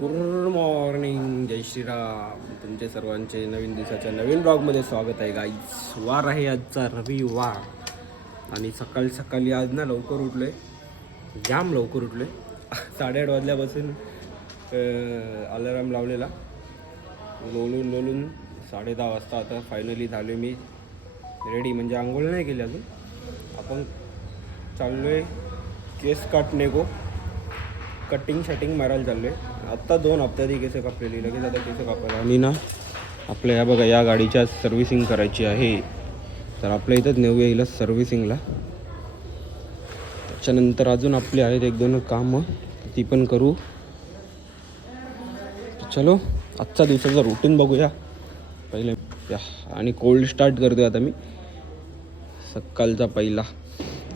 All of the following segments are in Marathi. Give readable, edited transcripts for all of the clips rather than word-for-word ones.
गुड मॉर्निंग, जय श्रीराम. तुमचे सर्वांचे नवीन दिवसाच्या नवीन ब्लॉगमध्ये स्वागत आहे गाईज. वार आहे आजचा रविवार आणि सकाळी सकाळी आज ना लवकर उठलो आहे, जाम लवकर उठलो आहे. 8:30 वाजल्यापासून अलाराम लावलेला, लोळून 10:30 वाजता आता फायनली झालो मी रेडी. म्हणजे आंघोळ नाही केली अजून, आपण चाललो आहे केस काटणे को कटिंग शटिंग मारायला चाललो आहे. आत्ता 2 हप्त्याआधी केस कापलेली, लगेच आता केस कापायला. आणि ना आपल्या या बघा या गाडीच्या सर्व्हिसिंग करायची आहे, तर आपल्या इथंच नेऊया हिला सर्व्हिसिंगला. त्याच्यानंतर अजून आपले आहेत 1-2 कामं, ती पण करू. चलो आजचा दिवसाचा रुटीन बघूया पहिले या. आणि कोल्ड स्टार्ट करतोय आता मी सकाळचा पहिला.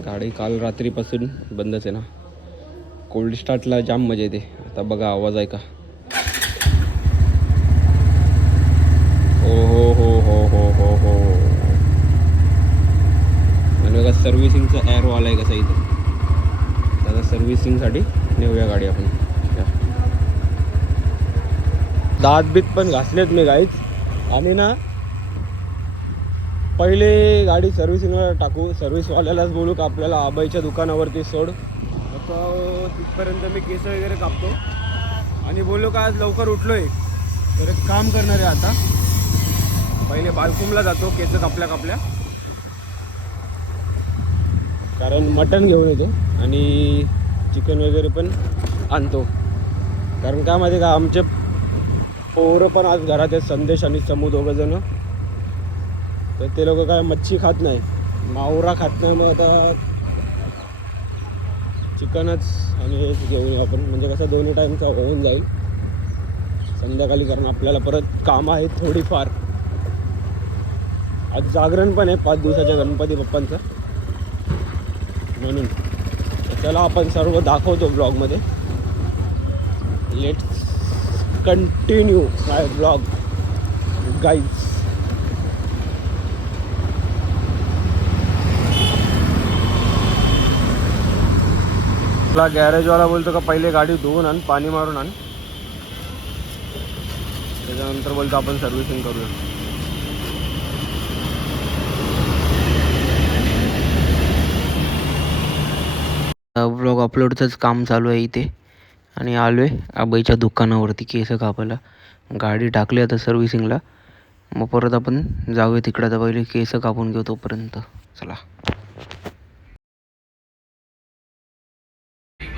गाडी काल रात्रीपासून बंदच आहे ना, कोल्ड स्टार्टला जाम मजा येते. आता बघा आवाज आहे का? हो हो हो हो हो हो हो. आणि बघा सर्व्हिसिंगचा एअरो आला आहे कसा इथं. आता सर्व्हिसिंगसाठी नेऊया गाडी आपण. दात बीत पण घासलेत मी गाईच. आम्ही ना पहिले गाडी सर्व्हिसिंगला टाकू, सर्व्हिसवाल्यालाच बोलू का आपल्याला आबाईच्या दुकानावरती सोड. तर तिथपर्यंत मी केस वगैरे कापतो आणि बोललो का आज लवकर उठलो आहे, तर एक काम करणार आहे आता. पहिले बालकुमला जातो केस कापल्या कारण मटण घेऊन येतो आणि चिकन वगैरे पण आणतो. कारण काय माहिती का, आमचे पोरं पण आज घरात आहेत, संदेश आणि समू दोघंजणं. तर ते लोक काय मच्छी खात नाही, मावरा खात नाही. मग आता चिकनच आणि हेच घेऊन येऊ आपण, म्हणजे कसं 2 टाईमचा होऊन जाईल संध्याकाळी. कारण आपल्याला परत कामं आहेत थोडीफार. आज जागरण पण आहे 5 दिवसाच्या गणपती बाप्पांचं, म्हणून चला आपण सर्व दाखवतो ब्लॉगमध्ये. Let's continue my blog guys. आपला गॅरेजवाला बोलतो का पहिले गाडी धुवून आण, पाणी मारून आण, त्याच्यानंतर बोलतो आपण सर्व्हिसिंग करूया. ब्लॉग अपलोडचंच काम चालू आहे इथे आणि आलो आहे आबाईच्या दुकानावरती केस कापायला. गाडी टाकली आता सर्व्हिसिंगला, मग परत आपण जाऊया तिकडं. तर पहिले केस कापून घेऊ तोपर्यंत. चला.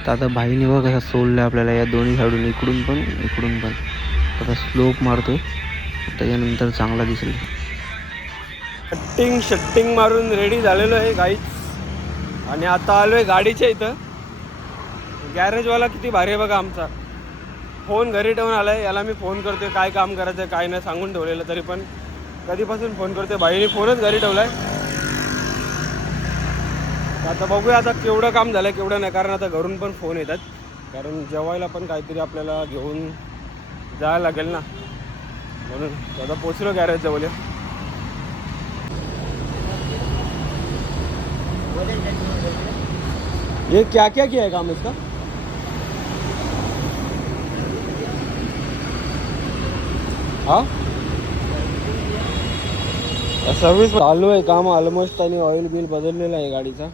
तर आता भाईने बघा कसा सोडलं आपल्याला या दोन्ही साईडून, इकडून पण. आता स्लोप मारतोय, त्याच्यानंतर चांगला दिसेल. कटिंग शटिंग मारून रेडी झालेलो आहे गाईच. आणि आता आलो आहे गाडीच्या इथं. गॅरेजवाला किती भारी आहे बघा आमचा. फोन घरी ठेवून आला आहे, याला मी फोन करतोय काय काम करायचं आहे काय नाही सांगून ठेवलेलं, तरी पण कधीपासून फोन करतोय. भाईने फोनच घरी ठेवला आहे. आता बघूया आता केवढं काम झालं आहे केवढं नाही, कारण आता घरून पण फोन येतात. कारण जेवायला पण काहीतरी आपल्याला घेऊन जायला लागेल ना, म्हणून आता पोचलो गॅरेज जवळ. ये क्या क्या किया है काम इसका? हाँ सर्विस चालू आहे काम ऑलमोस्ट. आणि ऑइल बिल बदललेलं आहे गाडीचा,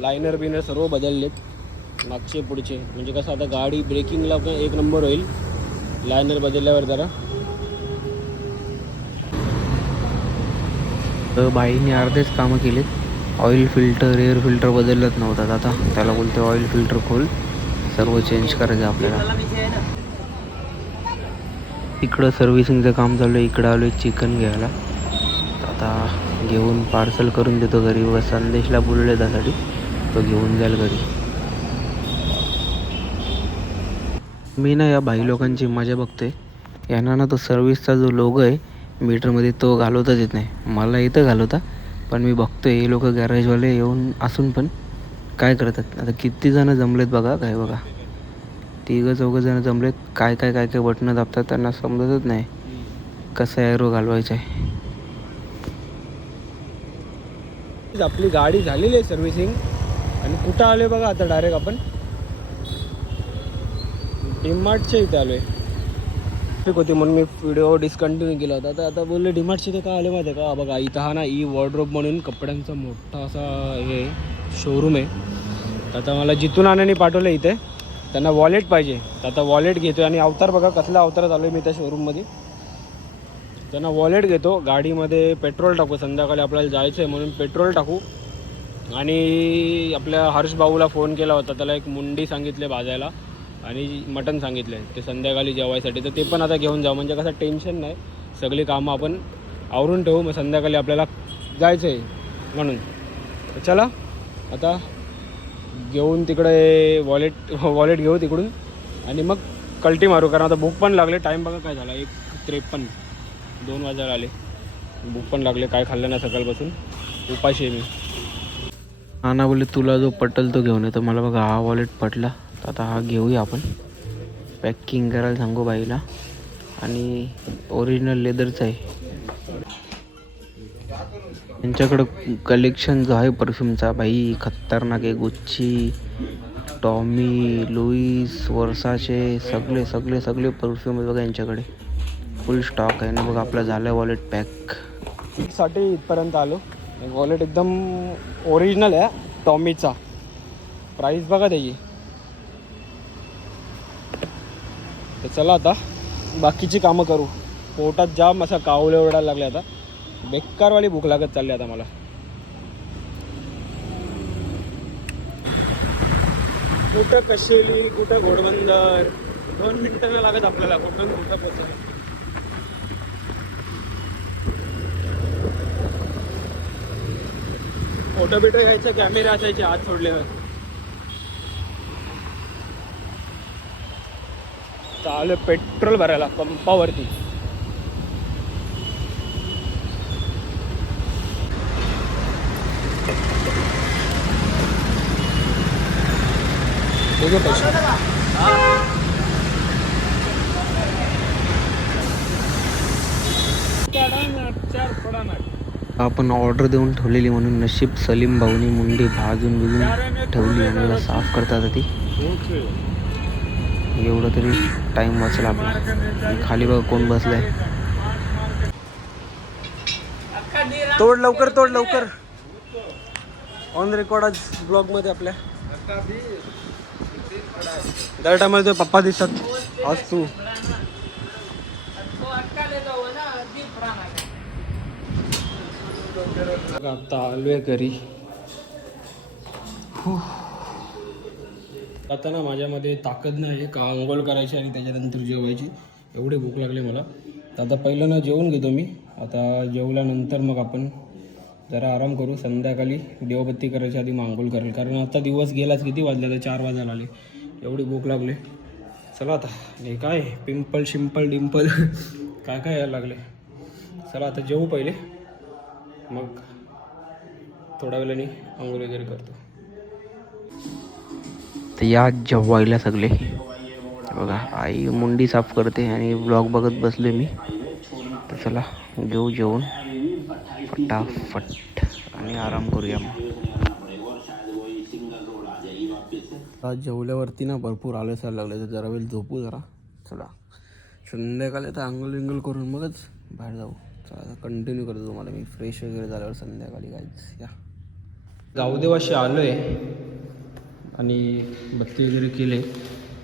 लायनर बिनर सर्व बदललेत मागचे पुढचे. म्हणजे कसं आता गाडी ब्रेकिंगला पण 1 नंबर होईल लायनर बदलल्यावर जरा. तर बाईने अर्धेच कामं केलेत. ऑइल फिल्टर एअर फिल्टर बदलत नव्हतात, आता त्याला बोलते ऑइल फिल्टर खोल, सर्व चेंज करायचं आपल्याला. इकडं सर्व्हिसिंगचं काम चालू आहे, इकडं आलो आहे चिकन घ्यायला. आता घेऊन पार्सल करून देतो घरी. व संदेशला बोलवले त्यासाठी, तो घेऊन जाईल घरी. मी ना या भाई लोकांची मजा बघतोय. यांना ना तो सर्व्हिसचा जो लोगो आहे मीटरमध्ये तो घालवताच येत नाही. मला इथं घालवता, पण मी बघतोय हे लोक गॅरेजवाले येऊन असून पण काय करतात. आता किती जण जमलेत बघा, काय बघा 3-4 जण जमलेत. काय बटणं दाबतात, त्यांना समजतच नाही कसं एरो घालवायचं आहे. आपली गाडी झालेली आहे सर्व्हिसिंग. आणि कुठं आलो आहे बघा आता डायरेक्ट आपण डीमार्टच्या इथे आलो आहे. ट्रॅफिक होती म्हणून मी व्हिडिओ डिस्कंटिन्यू केला होता. तर आता बोलले डीमार्टची ते काय आले माहिती आहे का, बघा इथं हा ना वॉर्डरोब म्हणून कपड्यांचा मोठा असा हे शोरूम आहे. तर आता मला जिथून आणाने पाठवलं इथे, त्यांना वॉलेट पाहिजे. तर आता वॉलेट घेतो आणि अवतार बघा कसला अवतार चालू आहे मी त्या शोरूममध्ये. त्यांना वॉलेट घेतो, गाडीमध्ये पेट्रोल टाकू, संध्याकाळी आपल्याला जायचं आहे म्हणून पेट्रोल टाकू. आणि आपल्या हर्ष भाऊला फोन केला होता, त्याला एक मुंडी सांगितले भाजायला आणि मटण सांगितलं आहे ते संध्याकाळी जेवायसाठी. तर ते पण आता घेऊन जाऊ, म्हणजे कसं टेन्शन नाही, सगळी कामं आपण आवरून ठेवू. मग संध्याकाळी आपल्याला जायचं आहे म्हणून. तर चला आता घेऊन तिकडे वॉलेट घेऊ तिकडून आणि मग कल्टी मारू. कारण आता भूक पण लागले, टाईम बघा काय झाला 1:53, 2 वाजायला आले. भूक पण लागले, काय खाल्लं ना सकाळपासून, उपाशी आहे मी. ना बोलले तुला जो पटल तो घेऊन येतो. मला बघा हा वॉलेट पटला, तर आता हा घेऊया आपण. पॅकिंग करायला सांगू बाईला. आणि ओरिजिनल लेदरचं आहे. यांच्याकडं कलेक्शन जो आहे परफ्यूमचा भाई खतरनाक आहे. गुच्ची, टॉमी, लुईस, वर्साचे सगळे परफ्यूम आहे बघा यांच्याकडे. फुल स्टॉक आहे ना बघा. आपला झालं वॉलेट पॅक साठी इथपर्यंत आलो. वॉलेट एकदम ओरिजिनल आहे टॉमीचा. प्राईस बघा त्याची. तर चला आता बाकीची कामं करू. पोटात जाम असा कावले ओरडायला लागले आता. बेकारवाली भूक लागत चालली आता मला. कुठं कशेली, कुठं घोडबंदर, 2 मिनिटं नाही लागत आपल्याला कुठं पोहोचायला. फोटो बिटो घ्यायचे, कॅमेरे असायचे आत सोडल्यावर. चालू पेट्रोल भरायला पंपावरती. आपण ऑर्डर देऊन ठेवलेली म्हणून नशीब सलीम भाऊनी मुंडी भाजून ठेवली आणि मला साफ करतात ती. एवढं तरी टाईम वाचला आपला. खाली बघ कोण बसलाय. तोड लवकर. ऑन रेकॉर्ड आज ब्लॉगमध्ये आपल्या. दर टायमाला तो पप्पा दिसतात, आज तू. आता आलोय घरी. आता ना माझ्यामध्ये ताकद नाही का अंघोळ करायची आणि त्याच्यानंतर जेवायची. एवढी भूक लागली मला. तर आता पहिलं ना जेवून घेतो मी. आता जेवल्यानंतर मग आपण जरा आराम करू. संध्याकाळी देवबत्ती करायची आधी मग अंघोळ करेल. कारण आता दिवस गेलाच, किती वाजले तर 4 वाजायला आले. एवढी भूक लागले. चला आता हे काय पिंपल डिंपल काय यायला लागले. चला आता जेवू पहिले, मग थोड्या वेळाने आंघोळ वगैरे करतो. तर या जेवायला सगळे बघा. आई मुंडी साफ करते आणि ब्लॉग बघत बसले मी. तर चला घेऊ जेवून फटाफट आणि आराम करूया मग. आज जेवल्यावरती ना भरपूर आलसायला लागले, तर जरा वेळ झोपू जरा. चला संध्याकाळी तर आंघोळ करून मगच बाहेर जाऊ. चला कंटिन्यू करतो तुम्हाला मी फ्रेश वगैरे झाल्यावर संध्याकाळी. काहीच या गावदेवाशी आलो आहे आणि बत्ती वगैरे केले.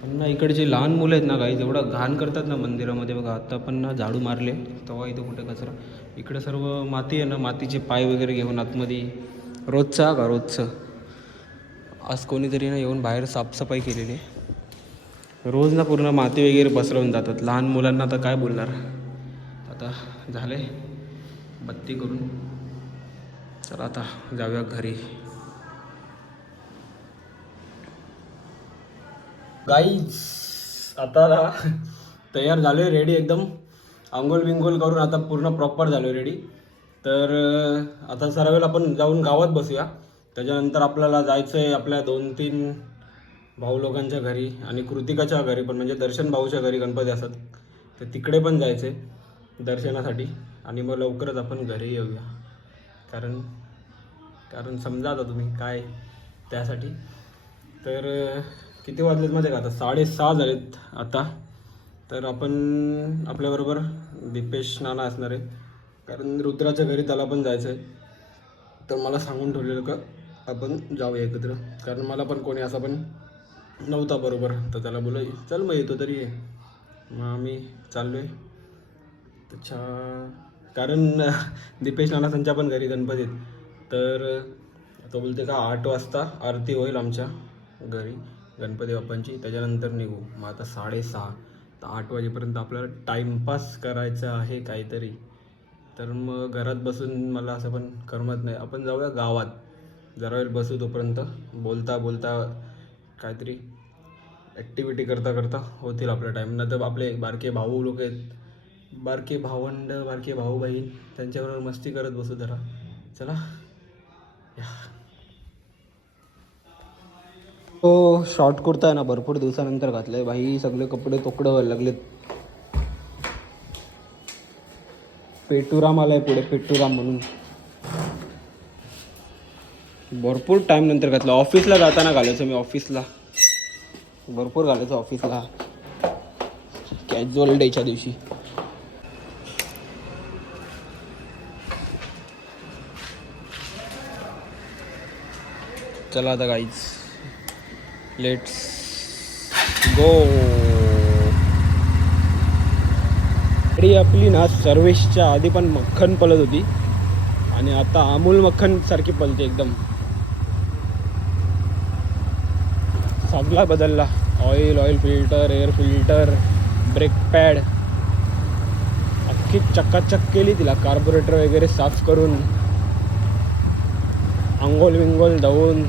पण ना इकडचे लहान मुलं आहेत ना काही एवढं घाण करतात ना मंदिरामध्ये बघा. आता पण ना झाडू मारले तेव्हा इथं कुठे कचरा. इकडे सर्व माती आहे ना, मातीचे पाय वगैरे घेऊन आतमध्ये रोजचं आज कोणीतरी ना येऊन बाहेर साफसफाई केलेली. रोज ना पूर्ण माती वगैरे पसरवून जातात. लहान मुलांना तर काय बोलणार. आता झाले बत्ती करून. चला आता जाऊया घरी. गाईज आता तयार झालो आहे, रेडी एकदम. आंघोळ बिंघोळ करून आता पूर्ण प्रॉपर झालो आहे रेडी. तर आता सर्वेला आपण जाऊन गावात बसूया. त्याच्यानंतर आपल्याला जायचं आहे आपल्या 2-3 भाऊ लोकांच्या घरी आणि कृतिकाच्या घरी पण, म्हणजे दर्शन भाऊच्या घरी गणपती असतात. तर तिकडे पण जायचं आहे दर्शनासाठी. आणि मग लवकरच आपण घरी येऊया. कारण समजा आता तुम्ही काय त्यासाठी. तर किती वाजलेत माहिती आहे का, आता 6:30 झालेत आता. तर आपण आपल्याबरोबर दीपेश नाना असणार आहे, कारण रुद्राच्या घरी त्याला पण जायचं आहे. तर मला सांगून ठेवलेलं का आपण जाऊया एकत्र, कारण मला पण कोणी असा पण नव्हता बरोबर. तर त्याला बोललो चल मग येतो तरी ये. मग आम्ही चाललो आहे त्याच्या, कारण दीपेश नाना त्यांच्या पण घरी गणपतीत. तर तो बोलते का 8 वाजता आरती होईल आमच्या घरी गणपती बाप्पांची, त्याच्यानंतर निघू. मग आता 6:30 तर 8 वाजेपर्यंत आपल्याला टाईमपास करायचा आहे काहीतरी. तर मग घरात बसून मला असं पण करमत नाही, आपण जाऊया गावात, जरा वेळ बसू, तोपर्यंत बोलता बोलता काहीतरी ॲक्टिव्हिटी करता करता होतील आपला टाईम. नाही तर आपले बारके भाऊ लोक आहेत, बारके भावंड, बारके भाऊ बहीण, त्यांच्याबरोबर मस्ती करत बसू जरा. चला या. तो शॉर्ट कुर्ता आहे ना, भरपूर दिवसानंतर घातलाय भाई, सगळे कपडे तोकडं व्हायला लागलेत. पेटूराम आलाय पुढे, पेटूराम म्हणून. भरपूर टाईम नंतर घातलं, ऑफिसला जाताना घालायचं मी, ऑफिसला भरपूर घालायचं, ऑफिसला कॅज्युअल डेच्या दिवशी. चला आता गाईज, लेट्स गो. गाडी आपली ना सर्व्हिसच्या आधी पण मक्खन पलत होती, आणि आता अमूल मक्खन सारखी पलते एकदम. सगळा बदलला, oil filter, air filter, brake pad, अख्खी चक्काचक केली तिला. कार्बोरेटर वगैरे साफ करून, अंघोल विंगोल धुवून,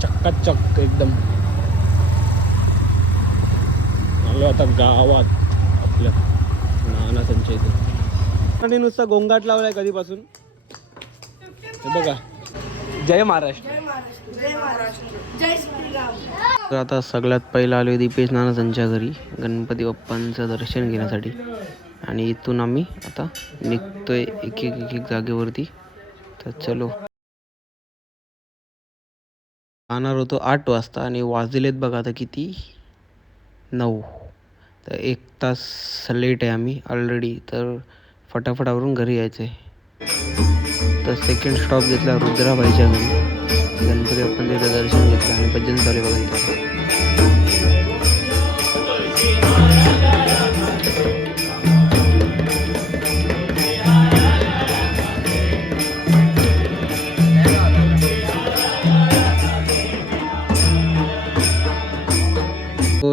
चक्काचक एकदम. आलो आता गावात आपल्या नाना त्यांच्या इथे. आणि नुसता गोंगाट लावलाय कधीपासून, हे बघा. जय महाराष्ट्र. जय श्रीराम. तर आता सगळ्यात पहिला आलो दीपेश नाना त्यांच्या घरी गणपती बाप्पांचं दर्शन घेण्यासाठी. आणि इथून आम्ही आता निघतोय एक एक जागेवरती. तर चलो. जाणार होतो 8 वाजता आणि वाजलेत बघा आता किती, 9. तर 1 तास लेट आहे आम्ही ऑलरेडी. तर फटाफटावरून घरी यायचं आहे. तर सेकंड स्टॉप घेतला रुद्राबाईच्या घरी. गणपती बाप्पांचं दर्शन घेतलं आणि भजन चालू बघा इथं.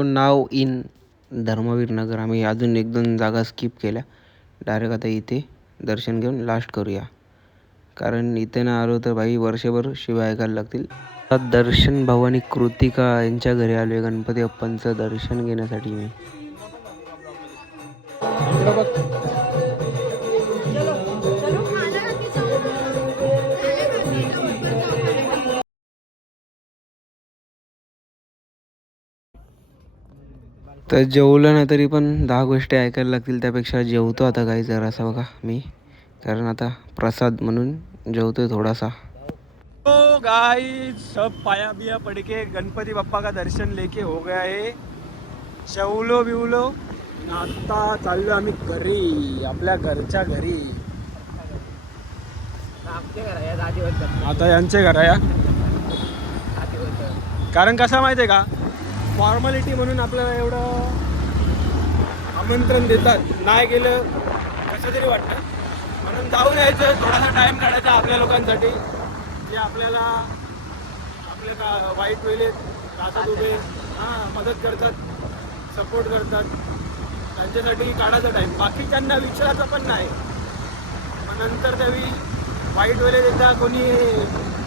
नाव इन धर्मवीर नगर. आम्ही अजून 1-2 जागा स्किप केल्या. डायरेक्ट आता इथे दर्शन घेऊन लास्ट करूया, कारण इथे ना आलो तर भाई वर्षभर शिवाय ऐकायला लागतील. दर्शन भाऊ आणि कृतिका यांच्या घरी आलो आहे गणपती बाप्पांचं दर्शन घेण्यासाठी मी. तर जेवलं ना तरी पण 10 गोष्टी ऐकायला लागतील, त्यापेक्षा जेवतो आता काही जरासा बघा मी, कारण आता प्रसाद म्हणून जेवतोय थोडासा. तो गाइस सब पाया बिया पड़ के गणपति बप्पा का दर्शन लेके हो गया है. जेवलो बिवलो आता चाललो आम्ही घरी, आपल्या घरच्या घरी. आता यांचे घर आहे, कारण कसं माहिती आहे का, फॉर्मॅलिटी म्हणून आपल्याला एवढं आमंत्रण देतात, नाही गेलं कसं तरी वाटतं, म्हणून जाऊन यायचं. थोडासा टाईम काढायचा आपल्या लोकांसाठी, जे आपल्याला आपल्या वाईट वेळेत राहतात उभे, मदत करतात, सपोर्ट करतात, त्यांच्यासाठी काढायचा टाईम. बाकीच्यांना विचारायचं पण नाही. मग नंतर त्यावेळी वाईट वेळेत एकदा कोणी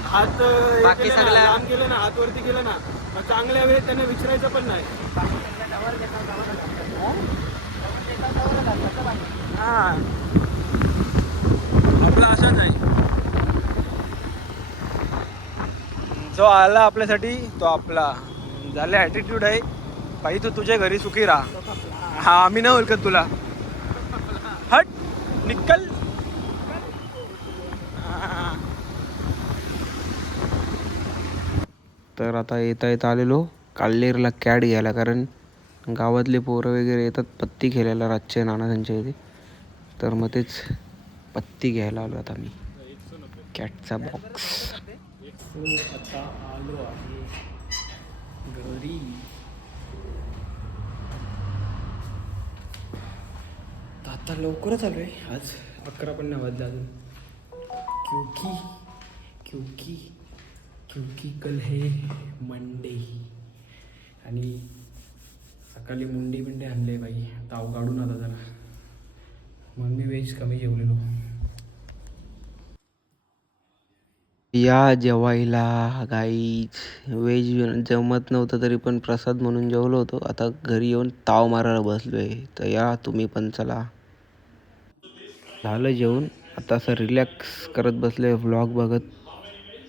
हात लांब केलं ना, हात वरती केलं ना, मग चांगल्या वेळेत त्यांना विचारायचं पण नाही. हां, आपला असाच आहे. जो आला आपल्यासाठी तो आपला. झाले ॲटिट्यूड आहे बाई, तू तुझ्या घरी सुखी राहा. हा, आम्ही नाही ओळखत तुला, हट निकल. तर आता येता येता आलेलो काल्लेरला कॅट घ्यायला, कारण गावातले पोरं वगैरे येतात पत्ती खेळायला रातचे नाना त्यांच्या इथे. तर मग तेच पत्ती घ्यायला आलो आता मी. कॅटचा बॉक्स. सो आता आलो आहे घरी. आता लवकरच आलो आहे. आज 11 पण नाही वाजले अजून. क्योंकि क्योंकि क्योंकि कल है मंडे. आणि सकाळी मुंडी बिंडे आणले बाई, ताव काढून आता जरा, म्हणून मी व्हेज कमी जेवलेलो. या जेवायला गाईच. व्हेज जमत नव्हतं तरी पण प्रसाद म्हणून जेवलो होतो. आता घरी येऊन ताव मारायला बसलोय. तर या तुम्ही पण चला. झालं जेवून, आता असं रिलॅक्स करत बसले व्लॉग बघत.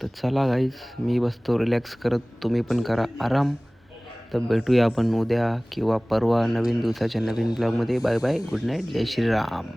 तर चला गाईज, मी बसतो रिलॅक्स करत, तुम्ही पण करा आराम. तर भेटूया आपण उद्या किंवा परवा नवीन दिवसाच्या नवीन ब्लॉगमध्ये. बाय बाय, गुड नाईट, जय श्रीराम.